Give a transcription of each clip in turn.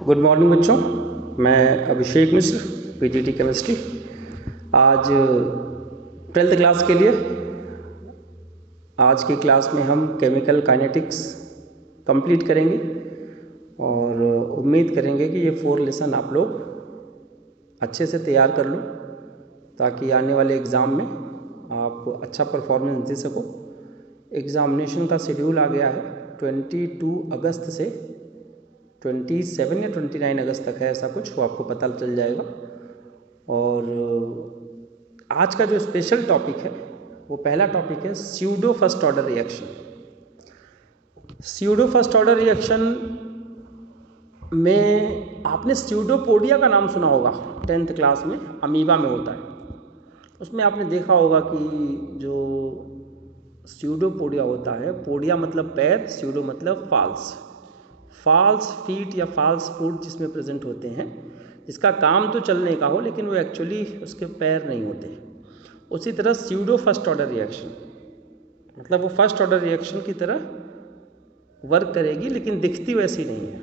Good morning बच्चों। मैं अभिषेक मिश्र, PGT chemistry. आज 12th क्लास के लिए आज की क्लास में हम केमिकल काइनेटिक्स कंप्लीट करेंगे और उम्मीद करेंगे कि ये 4 लेसन आप लोग अच्छे से तैयार कर लो ताकि आने वाले एग्ज़ाम में आप अच्छा परफॉर्मेंस दे सको। एग्ज़ामिनेशन का शेड्यूल आ गया है 22 अगस्त से 27 या 29 अगस्त तक है, ऐसा कुछ वो आपको पता चल जाएगा। और आज का जो स्पेशल टॉपिक है वो पहला टॉपिक है pseudo first order reaction. Pseudo first order reaction में आपने स्यूडोपोडिया का नाम सुना होगा, 10th क्लास में अमीबा में होता है। उसमें आपने देखा होगा कि जो स्यूडोपोडिया होता है, पोडिया मतलब पैर, स्यूडो मतलब फॉल्स फीट या फॉल्स फुट जिसमें प्रेजेंट होते हैं, जिसका काम तो चलने का हो लेकिन वो एक्चुअली उसके पैर नहीं होते। उसी तरह स्यूडो फर्स्ट ऑर्डर रिएक्शन मतलब वो फर्स्ट ऑर्डर रिएक्शन की तरह वर्क करेगी लेकिन दिखती वैसी नहीं है।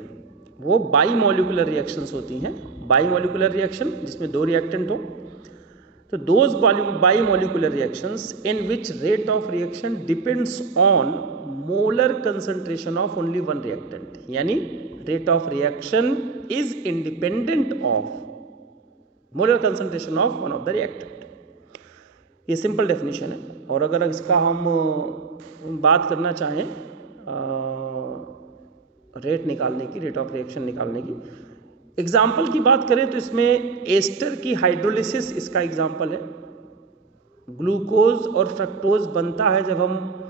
वो बाई मॉलिकुलर रिएक्शंस होती हैं। बाई मॉलिकुलर रिएक्शन जिसमें 2 रिएक्टेंट हो, तो those bimolecular reactions in which rate of reaction depends on molar concentration of only one reactant, यानी rate of reaction is independent of molar concentration of one of the reactant. ये simple definition है। और अगर इसका हम बात करना चाहें रेट निकालने की, रेट ऑफ रिएक्शन निकालने की, एग्जाम्पल की बात करें तो इसमें एस्टर की हाइड्रोलिसिस इसका एग्जाम्पल है। ग्लूकोज और फ्रक्टोज बनता है जब हम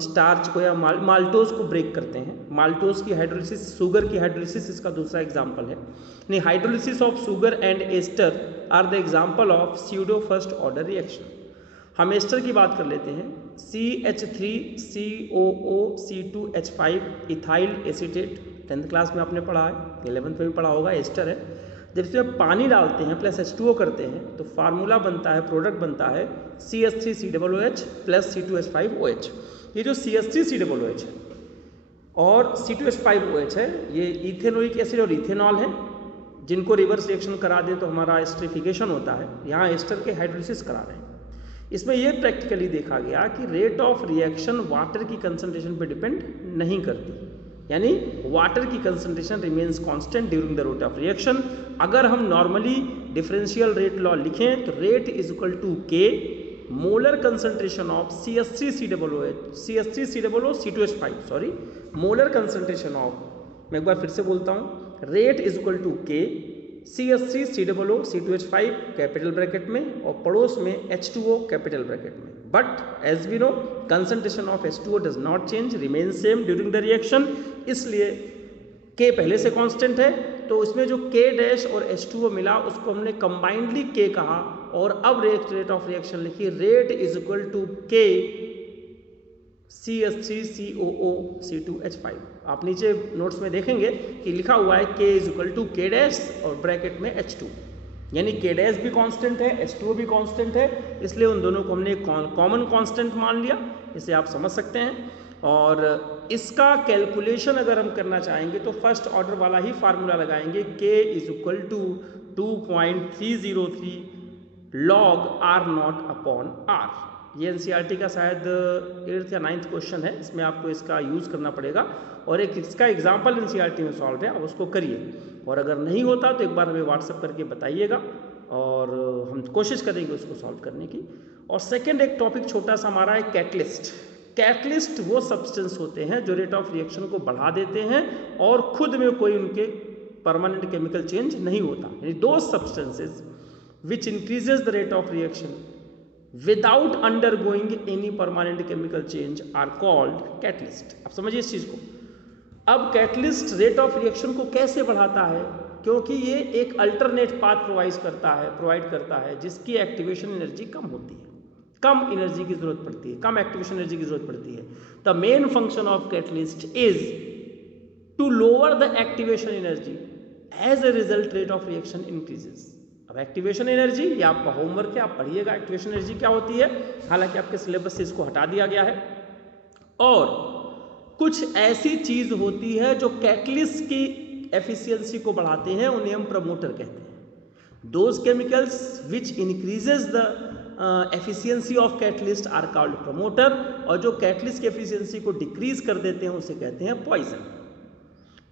स्टार्च को या माल्टोज को ब्रेक करते हैं। माल्टोज की हाइड्रोलिसिस, शुगर की हाइड्रोलिसिस इसका दूसरा एग्जाम्पल है। यानी hydrolysis of sugar and ester are the example of pseudo first order reaction. हम एस्टर की बात कर लेते हैं। CH3COO C2H5 ethyl acetate, 10th class में आपने पढ़ा है, 11th में भी पढ़ा होगा, एस्टर है। जब इसमें पानी डालते हैं प्लस H2O करते हैं तो फार्मूला बनता है, प्रोडक्ट बनता है CH3COOH प्लस C2H5OH। ये जो CH3COOH है और C2H5OH है, ये इथेनोइक एसिड और इथेनॉल है, जिनको रिवर्स रिएक्शन करा दें तो हमारा एस्टरिफिकेशन होता है। यहाँ एस्टर के हाइड्रोलिसिस करा रहे हैं। इसमें यह प्रैक्टिकली देखा गया कि रेट ऑफ रिएक्शन वाटर की कंसंट्रेशन पे डिपेंड नहीं करती, यानी वाटर की concentration remains constant during the rate of reaction. अगर हम नॉर्मली डिफरेंशियल रेट लॉ लिखें तो रेट इज इक्वल टू के molar concentration of CH3COO C2H5 sorry, molar concentration of, मैं एक बार फिर से बोलता हूँ, रेट इज इक्वल टू के CH3COO C2H5 कैपिटल ब्रैकेट में और पड़ोस में H2O कैपिटल ब्रैकेट में। But as we know concentration of H2O does not change, remain same during the reaction, इसलिए K पहले से कांस्टेंट है। तो इसमें जो K डैश और H2O मिला उसको हमने कंबाइंडली K कहा और अब रेट ऑफ रिएक्शन लिखी, rate is equal to K CH3COO C2H5। आप नीचे नोट्स में देखेंगे कि लिखा हुआ है K is equal to K dash और ब्रैकेट में H2, यानी K डैश भी कांस्टेंट है, H2O भी कांस्टेंट है, इसलिए उन दोनों को हमने कॉमन कांस्टेंट मान लिया। इसे आप समझ सकते हैं। और इसका कैलकुलेशन अगर हम करना चाहेंगे तो फर्स्ट ऑर्डर वाला ही फार्मूला लगाएंगे, K is equal to 2.303 log R0 upon R। ये NCERT का शायद 8th या 9th क्वेश्चन है, इसमें आपको इसका यूज़ करना पड़ेगा। और एक इसका एग्जाम्पल NCERT में सॉल्व है, आप उसको करिए। और अगर नहीं होता तो एक बार हमें व्हाट्सएप करके बताइएगा और हम कोशिश करेंगे उसको सॉल्व करने की। और सेकेंड एक टॉपिक छोटा सा हमारा है कैटलिस्ट। कैटलिस्ट वो सब्सटेंस होते हैं जो रेट ऑफ रिएक्शन को बढ़ा देते हैं और खुद में कोई उनके परमानेंट केमिकल चेंज नहीं होता, यानी दो substances which increases the rate of reaction without undergoing any permanent chemical change are called catalyst. अब समझिए इस चीज को। अब कैटलिस्ट रेट ऑफ रिएक्शन को कैसे बढ़ाता है, क्योंकि ये एक अल्टरनेट पाथ प्रोवाइड करता है जिसकी एक्टिवेशन एनर्जी कम होती है, कम एनर्जी की जरूरत पड़ती है, कम एक्टिवेशन एनर्जी की जरूरत पड़ती है। The main function of catalyst is to lower the activation energy, as a result rate of reaction increases. अब एक्टिवेशन एनर्जी, ये आपका होमवर्क है, आप पढ़िएगा एक्टिवेशन एनर्जी क्या होती है, हालांकि आपके सिलेबस से इसको हटा दिया गया है। और कुछ ऐसी चीज होती है जो कैटलिस्ट की एफिशिएंसी को बढ़ाते हैं उन्हें हम प्रमोटर कहते हैं। Those chemicals which increases the efficiency of catalyst are called promoter, और जो कैटलिस्ट की एफिशिएंसी को डिक्रीज कर देते हैं उसे कहते हैं पॉइजन।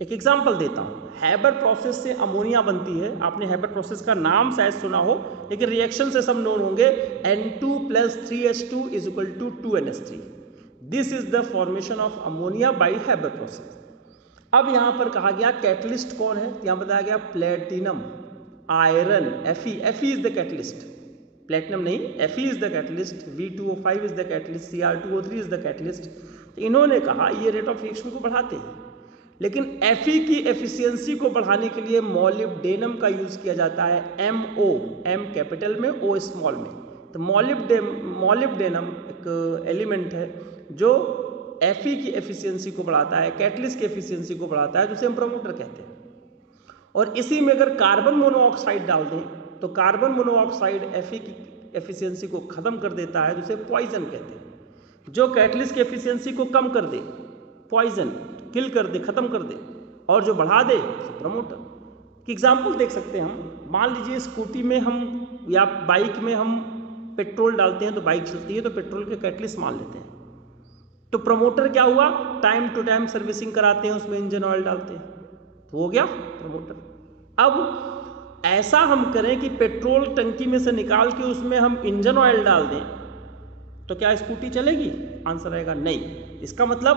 एक एग्जांपल देता हूँ, हैबर प्रोसेस से अमोनिया बनती है। आपने हैबर प्रोसेस का नाम शायद सुना हो, लेकिन रिएक्शन से सब नोन होंगे। N2 + 3H2 = 2NH3। This is the formation of ammonia by Haber process. अब यहाँ पर कहा गया कैटलिस्ट कौन है, यहाँ बताया गया platinum, iron, Fe is the catalyst, platinum नहीं, Fe is the catalyst, V2O5 is the catalyst, Cr2O3 is the catalyst. तो इन्होंने कहा ये रेट ऑफ रिएक्शन को बढ़ाते हैं, लेकिन Fe की एफिशिएंसी को बढ़ाने के लिए मॉलिब्डेनम का यूज़ किया जाता है, MO, M कैपिटल में, O स्मॉल में। तो मॉलिब्डेनम एक एलिमेंट है जो Fe की एफिशिएंसी को बढ़ाता है, कैटलिस्ट की एफिशिएंसी को बढ़ाता है, जिसे हम प्रमोटर कहते हैं। और इसी में अगर कार्बन मोनोऑक्साइड डाल दें तो कार्बन मोनोऑक्साइड Fe की एफिशिएंसी को ख़त्म कर देता है, जिसे पॉइजन कहते हैं। जो कैटलिस्ट की एफिशिएंसी को कम कर दे, पॉइजन, किल कर दे, ख़त्म कर दे, और जो बढ़ा दे तो प्रमोटर। की एग्जाम्पल देख सकते हैं हम। मान लीजिए स्कूटी में हम या बाइक में हम पेट्रोल डालते हैं तो बाइक चलती है, तो पेट्रोल के कैटलिस्ट मान लेते हैं। तो प्रमोटर क्या हुआ, टाइम टू टाइम सर्विसिंग कराते हैं, उसमें इंजन ऑयल डालते हैं, तो हो गया प्रमोटर। अब ऐसा हम करें कि पेट्रोल टंकी में से निकाल के उसमें हम इंजन ऑयल डाल दें, तो क्या स्कूटी चलेगी? आंसर आएगा नहीं। इसका मतलब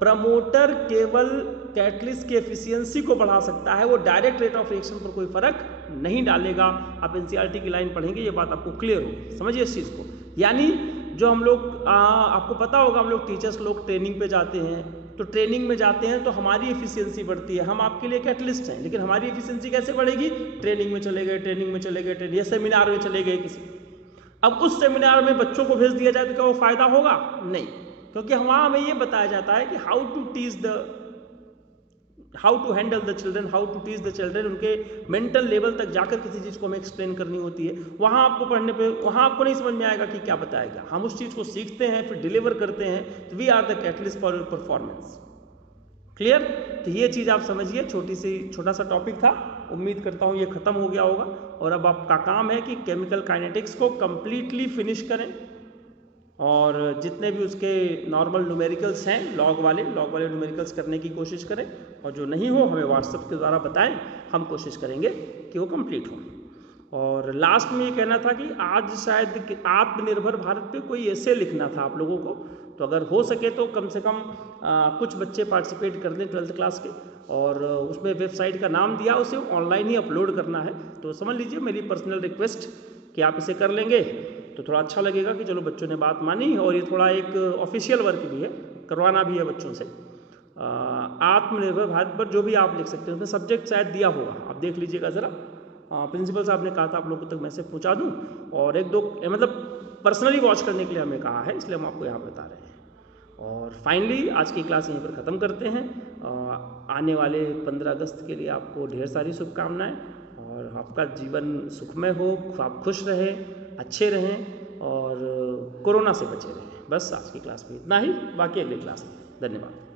प्रमोटर केवल कैटलिस्ट की एफिशिएंसी को बढ़ा सकता है, वो डायरेक्ट रेट ऑफ रिएक्शन पर कोई फर्क नहीं डालेगा। आप एनसीईआरटी की लाइन पढ़ेंगे, ये बात आपको क्लियर होगी, समझिए इस चीज़ को। यानी जो हम लोग आपको पता होगा, हम लोग टीचर्स लोग ट्रेनिंग पे जाते हैं, तो ट्रेनिंग में जाते हैं तो हमारी एफिशिएंसी बढ़ती है, हम आपके लिए कैटलिस्ट हैं, लेकिन हमारी एफिशिएंसी कैसे बढ़ेगी? ट्रेनिंग में चले गए, ट्रेनिंग में चले गए, या सेमिनार में चले गए किसी। अब उस सेमिनार में बच्चों को भेज दिया जाए तो क्या वो फायदा होगा? नहीं, क्योंकि वहाँ हमें ये बताया जाता है कि how to handle the children, how to teach the children. उनके मेंटल लेवल तक जाकर किसी चीज़ को हमें एक्सप्लेन करनी होती है। वहाँ आपको पढ़ने पे वहाँ आपको नहीं समझ में आएगा कि क्या बताया गया। हम उस चीज़ को सीखते हैं, फिर डिलीवर करते हैं, तो we are the catalyst for your performance. Clear? तो ये चीज़ आप समझिए, छोटा सा टॉपिक था। उम्मीद करता हूँ ये ख़त्म हो गया होगा, और अब आपका काम है कि केमिकल काइनेटिक्स को कंप्लीटली फिनिश करें, और जितने भी उसके नॉर्मल न्यूमेरिकल्स हैं, लॉग वाले न्यूमेरिकल्स करने की कोशिश करें, और जो नहीं हो हमें व्हाट्सएप के द्वारा बताएं, हम कोशिश करेंगे कि वो कंप्लीट हो। और लास्ट में ये कहना था कि आज शायद आत्मनिर्भर भारत पे कोई ऐसे लिखना था आप लोगों को, तो अगर हो सके तो कम से कम कुछ बच्चे पार्टिसिपेट कर दें 12th क्लास के, और उसमें वेबसाइट का नाम दिया, उसे ऑनलाइन ही अपलोड करना है। तो समझ लीजिए मेरी पर्सनल रिक्वेस्ट कि आप इसे कर लेंगे तो थोड़ा अच्छा लगेगा कि चलो बच्चों ने बात मानी, और ये थोड़ा एक ऑफिशियल वर्क भी है, करवाना भी है बच्चों से। आत्मनिर्भर भारत पर जो भी आप लिख सकते हैं, उसमें सब्जेक्ट शायद दिया होगा, आप देख लीजिएगा ज़रा। प्रिंसिपल साहब ने कहा था आप लोगों तक मैसेज पहुंचा दूं, और एक दो मतलब पर्सनली वॉच करने के लिए हमें कहा है, इसलिए हम आपको यहाँ बता रहे हैं। और फाइनली आज की क्लास यहीं पर ख़त्म करते हैं। आने वाले 15 अगस्त के लिए आपको ढेर सारी शुभकामनाएं, और आपका जीवन सुखमय हो, आप खुश रहें, अच्छे रहें, और कोरोना से बचे रहें। बस आज की क्लास में इतना ही, बाकी अगली क्लास में। धन्यवाद।